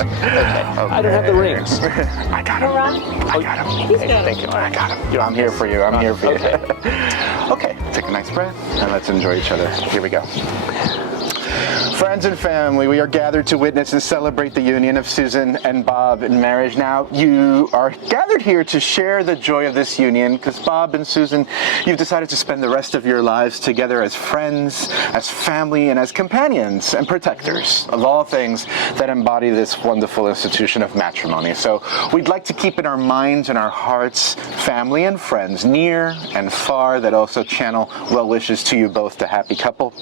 I don't have the rings. I got him. I got him. He's got him. Thank you. I got him. I'm here for you. I'm here for you. Okay, take a nice breath and let's enjoy each other. Here we go. Friends and family, we are gathered to witness and celebrate the union of Susan and Bob in marriage. Now, you are gathered here to share the joy of this union because Bob and Susan, you've decided to spend the rest of your lives together as friends, as family, and as companions and protectors of all things that embody this wonderful institution of matrimony. So we'd like to keep in our minds and our hearts family and friends near and far that also channel well wishes to you both, the happy couple.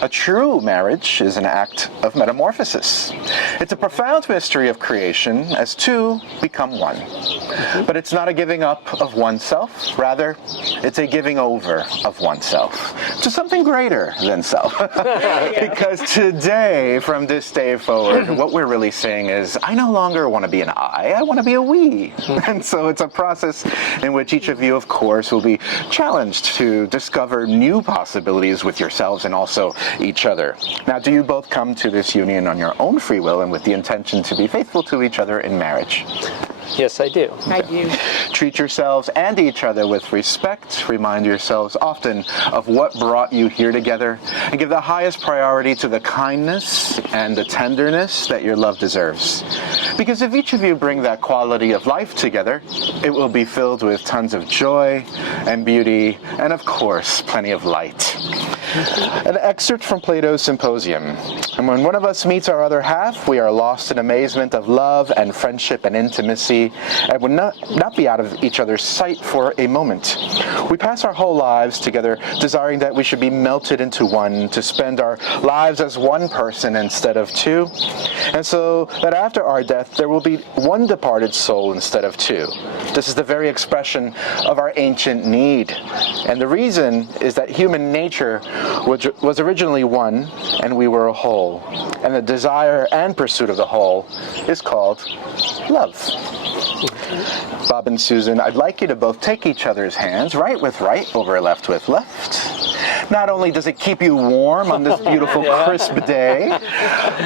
A true marriage is an act of metamorphosis. It's a profound mystery of creation as two become one. But it's not a giving up of oneself. Rather, it's a giving over of oneself to something greater than self. Because today, from this day forward, what we're really saying is, I no longer want to be an I want to be a we. And so it's a process in which each of you, of course, will be challenged to discover new possibilities with yourselves and also each other. Now, do you both come to this union on your own free will and with the intention to be faithful to each other in marriage? Yes, I do. I do. Treat yourselves and each other with respect. Remind yourselves often of what brought you here together, and give the highest priority to the kindness and the tenderness that your love deserves. Because if each of you bring that quality of life together, it will be filled with tons of joy and beauty, and of course, plenty of light. An excerpt from Plato's Symposium. And when one of us meets our other half, we are lost in amazement of love and friendship and intimacy, and would not be out of each other's sight for a moment. We pass our whole lives together, desiring that we should be melted into one, to spend our lives as one person instead of two, and so that after our death there will be one departed soul instead of two. This is the very expression of our ancient need. And the reason is that human nature was originally one, and we were a whole. And the desire and pursuit of the whole is called love. Bob and Susan, I'd like you to both take each other's hands, right with right over left with left. Not only does it keep you warm on this beautiful crisp day,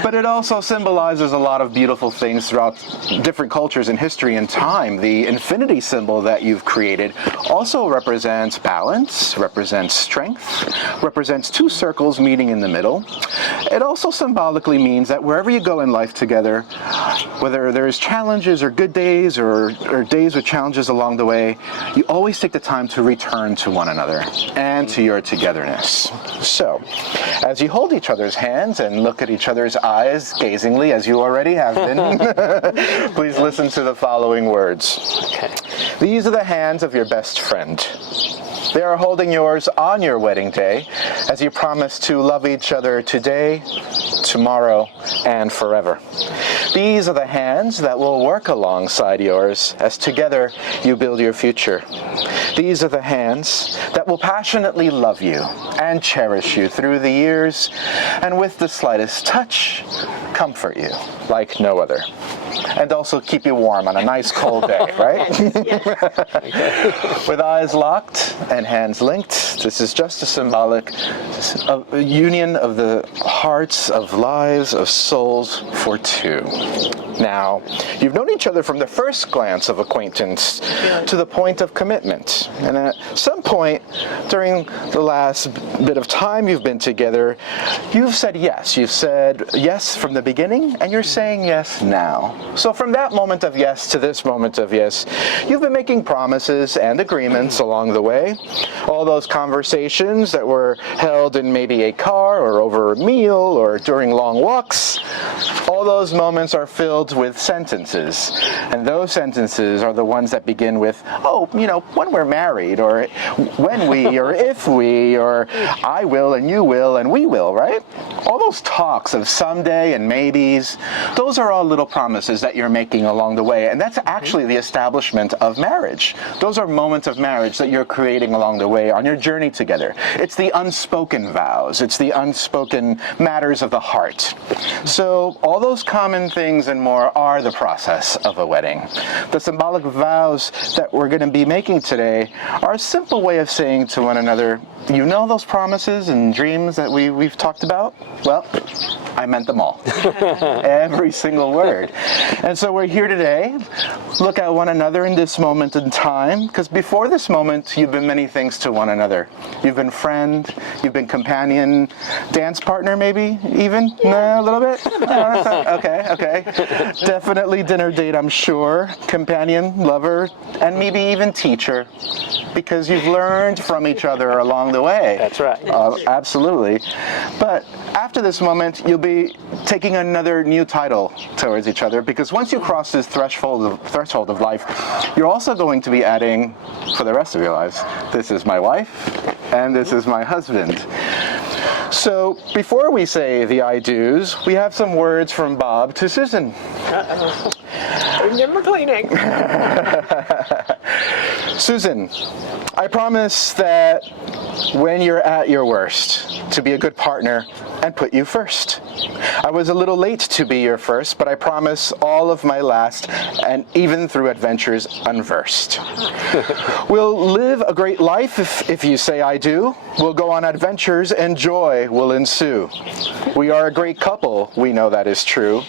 but it also symbolizes a lot of beautiful things throughout different cultures in history and time. The infinity symbol that you've created also represents balance, represents strength, represents two circles meeting in the middle. It also symbolically means that wherever you go in life together, whether there's challenges or good days or days with challenges along the way, you always take the time to return to one another and to your togetherness. So, as you hold each other's hands and look at each other's eyes gazingly, as you already have been, please listen to the following words. Okay. These are the hands of your best friend. They are holding yours on your wedding day as you promise to love each other today, tomorrow, and forever. These are the hands that will work alongside yours as together you build your future. These are the hands that will passionately love you and cherish you through the years, and with the slightest touch, comfort you like no other. And also keep you warm on a nice cold day, right? With eyes locked and hands linked, this is just a symbolic union of the hearts, of lives, of souls for two. Now, you've known each other from the first glance of acquaintance to the point of commitment. And at some point during the last bit of time you've been together, you've said yes. You've said yes from the beginning, and you're saying yes now. So from that moment of yes to this moment of yes, you've been making promises and agreements along the way. All those conversations that were held in maybe a car or over a meal or during long walks, all those moments are filled with sentences. And those sentences are the ones that begin with, oh, when we're married, or when we, or if we, or I will and you will and we will, right? All those talks of someday and maybes, those are all little promises that you're making along the way. And that's actually the establishment of marriage. Those are moments of marriage that you're creating along the way on your journey together. It's the unspoken vows. It's the unspoken matters of the heart. So all All those common things and more are the process of a wedding. The symbolic vows that we're going to be making today are a simple way of saying to one another, you know those promises and dreams that we've talked about? Well, I meant them all. Every single word. And so we're here today, look at one another in this moment in time, because before this moment, you've been many things to one another. You've been friend, you've been companion, dance partner maybe, even? Yeah. A little bit? Okay. Definitely dinner date, I'm sure. Companion, lover, and maybe even teacher, because you've learned from each other along the way. That's right. Absolutely. But after this moment, you'll be taking another new title towards each other, because once you cross this threshold of life, you're also going to be adding, for the rest of your lives, this is my wife, and this is my husband. So before we say the I do's, we have some words from Bob to Susan. Remember cleaning. Susan, I promise that when you're at your worst, to be a good partner and put you first. I was a little late to be your first, but I promise all of my last, and even through adventures unversed. We'll live a great life if you say I do. We'll go on adventures and joy will ensue. We are a great couple, we know that is true.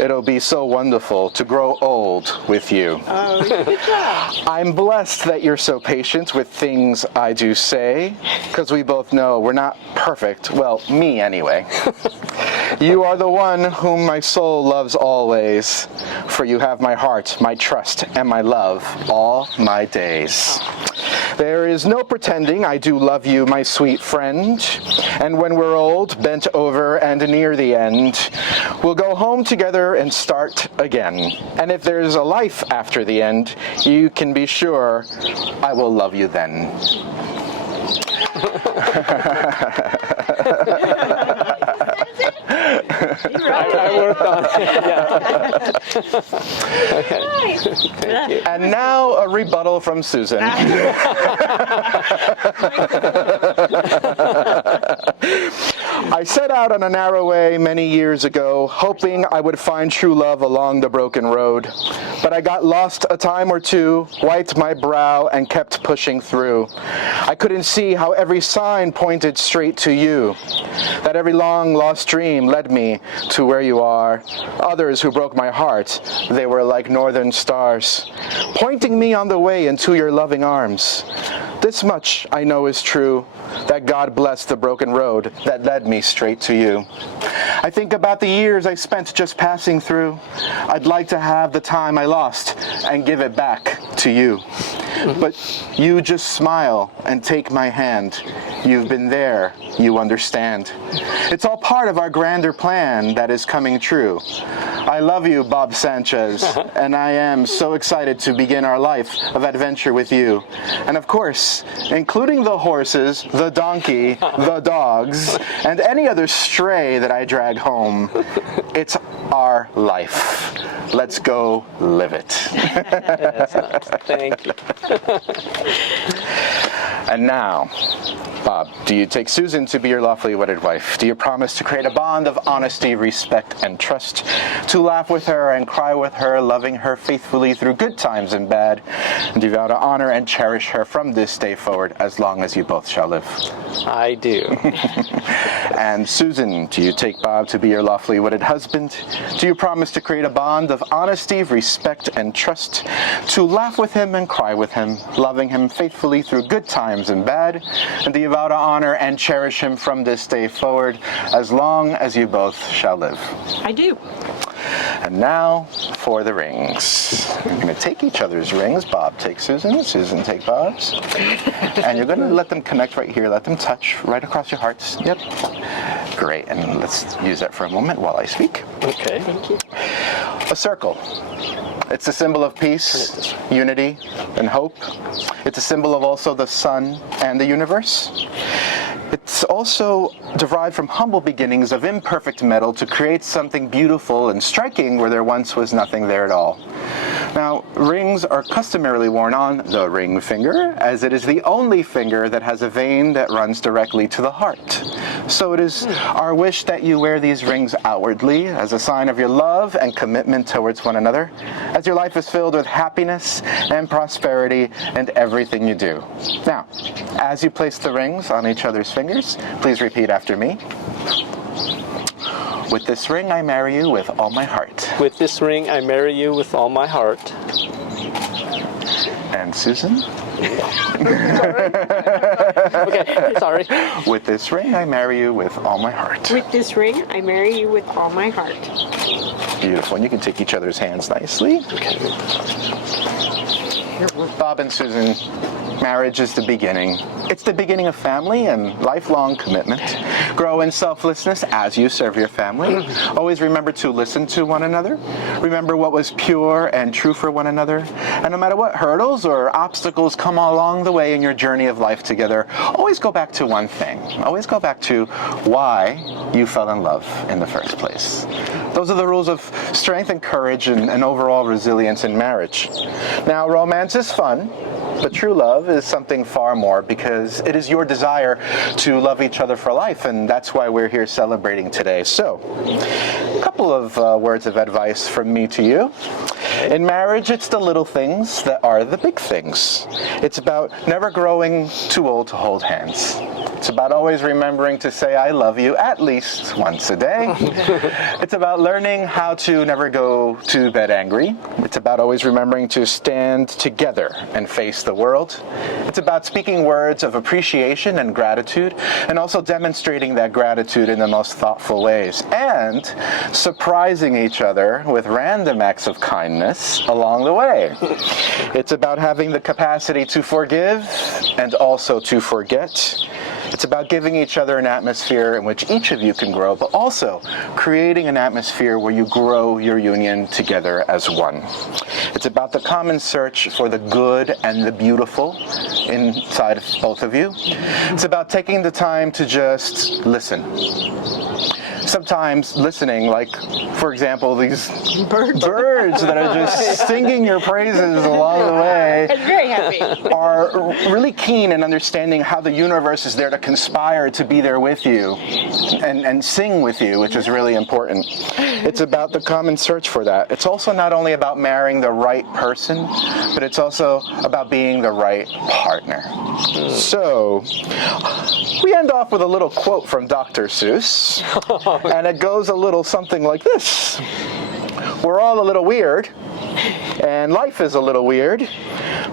It'll be so wonderful to grow old with you. Oh, good job. I'm blessed that you're so patient with things I do say, because we both know we're not perfect. Well, me anyway. You are the one whom my soul loves always, for you have my heart, my trust, and my love all my days. There is no pretending I do love you, my sweet friend, and when we're old, bent over and near the end, we'll go home together and start again. And if there's a life after the end, you can be sure I will love you then. I worked on it. Yeah. Okay. Nice. Thank you. And now a rebuttal from Susan. I set out on a narrow way many years ago, hoping I would find true love along the broken road. But I got lost a time or two, wiped my brow, and kept pushing through. I couldn't see how every sign pointed straight to you, that every long-lost dream led me to where you are. Others who broke my heart, they were like northern stars, pointing me on the way into your loving arms. This much I know is true, that God blessed the broken road that led me straight to you. I think about the years I spent just passing through. I'd like to have the time I lost and give it back to you. But you just smile and take my hand. You've been there, you understand. It's all part of our grander plan that is coming true. I love you, Bob Sanchez, and I am so excited to begin our life of adventure with you. And of course, including the horses, the donkey, the dogs, and any other stray that I drag home. It's our life. Let's go live it. Thank you. And now, Bob, do you take Susan to be your lawfully wedded wife? Do you promise to create a bond of honesty, respect, and trust? To laugh with her and cry with her, loving her faithfully through good times and bad? And do you vow to honor and cherish her from this day forward as long as you both shall live? I do. And Susan, do you take Bob to be your lawfully wedded husband? Do you promise to create a bond of honesty, respect, and trust? To laugh with him and cry with him, loving him faithfully through good times and bad? And do you vow to honor and cherish him from this day forward as long as you both shall live? I do. And now for the rings. You're going to take each other's rings. Bob, take Susan. Susan, take Bob's. And you're going to let them connect right here. Let them touch right across your hearts. Yep. Great. And let's use that for a moment while I speak. Okay. Thank you. A circle. It's a symbol of peace, unity, and hope. It's a symbol of also the sun and the universe. It's also derived from humble beginnings of imperfect metal to create something beautiful and striking where there once was nothing there at all. Now, rings are customarily worn on the ring finger, as it is the only finger that has a vein that runs directly to the heart. So it is our wish that you wear these rings outwardly as a sign of your love and commitment towards one another, as your life is filled with happiness and prosperity in everything you do. Now, as you place the rings on each other's fingers, please repeat after me. With this ring, I marry you with all my heart. With this ring, I marry you with all my heart. And Susan? Okay, sorry. With this ring, I marry you with all my heart. With this ring, I marry you with all my heart. Beautiful. And you can take each other's hands nicely. Okay. Bob and Susan, marriage is the beginning. It's the beginning of family and lifelong commitment. Grow in selflessness as you serve your family. Always remember to listen to one another. Remember what was pure and true for one another. And no matter what hurdles or obstacles come along the way in your journey of life together, always go back to one thing. Always go back to why you fell in love in the first place. Those are the rules of strength and courage and overall resilience in marriage. Now, romance is fun, but true love is something far more, because it is your desire to love each other for life, and that's why we're here celebrating today. So, a couple of words of advice from me to you. In marriage, it's the little things that are the big things. It's about never growing too old to hold hands. It's about always remembering to say I love you at least once a day. It's about learning how to never go to bed angry. It's about always remembering to stand together and face the world. It's about speaking words of appreciation and gratitude, and also demonstrating that gratitude in the most thoughtful ways, and surprising each other with random acts of kindness along the way. It's about having the capacity to forgive and also to forget. It's about giving each other an atmosphere in which each of you can grow, but also creating an atmosphere where you grow your union together as one. It's about the common search for the good and the beautiful inside of both of you. It's about taking the time to just listen. Sometimes listening, like, for example, these birds that are just singing your praises along the way, I'm very happy. are really keen in understanding how the universe is there to conspire to be there with you and sing with you, which is really important. It's about the common search for that. It's also not only about marrying the right person, but it's also about being the right partner. So, we end off with a little quote from Dr. Seuss. And it goes a little something like this. We're all a little weird, and life is a little weird,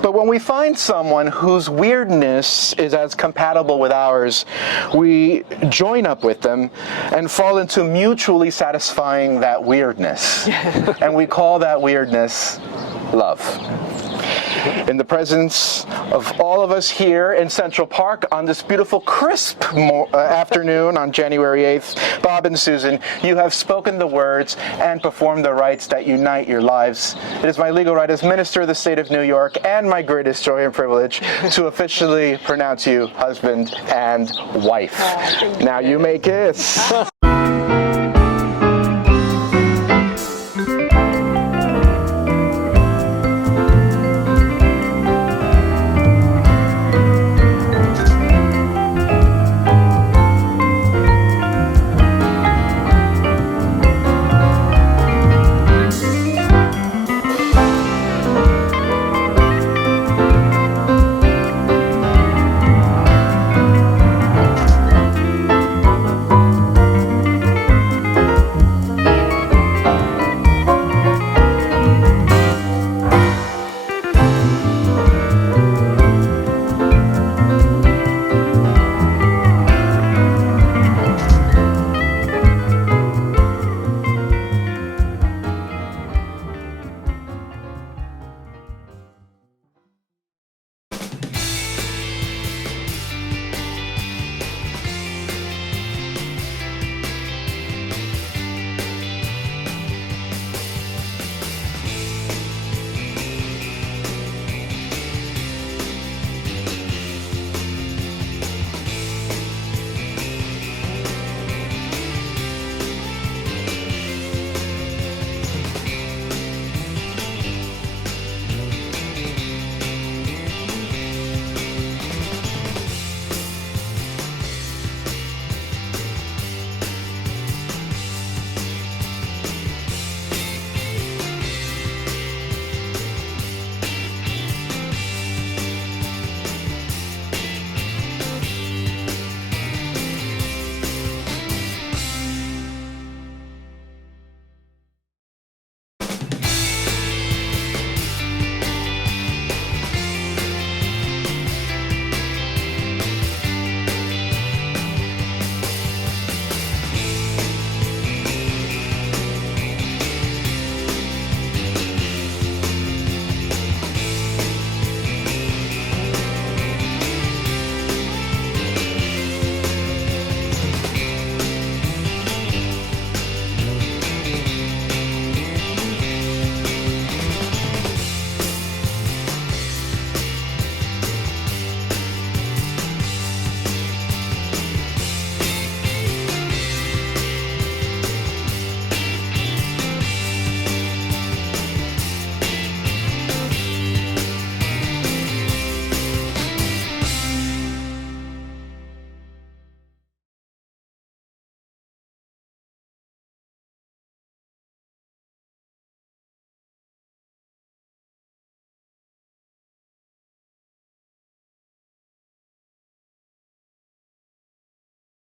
but when we find someone whose weirdness is as compatible with ours, we join up with them and fall into mutually satisfying that weirdness. And we call that weirdness love. In the presence of all of us here in Central Park on this beautiful, crisp afternoon on January 8th, Bob and Susan, you have spoken the words and performed the rites that unite your lives. It is my legal right as minister of the state of New York and my greatest joy and privilege to officially pronounce you husband and wife. Now you may kiss.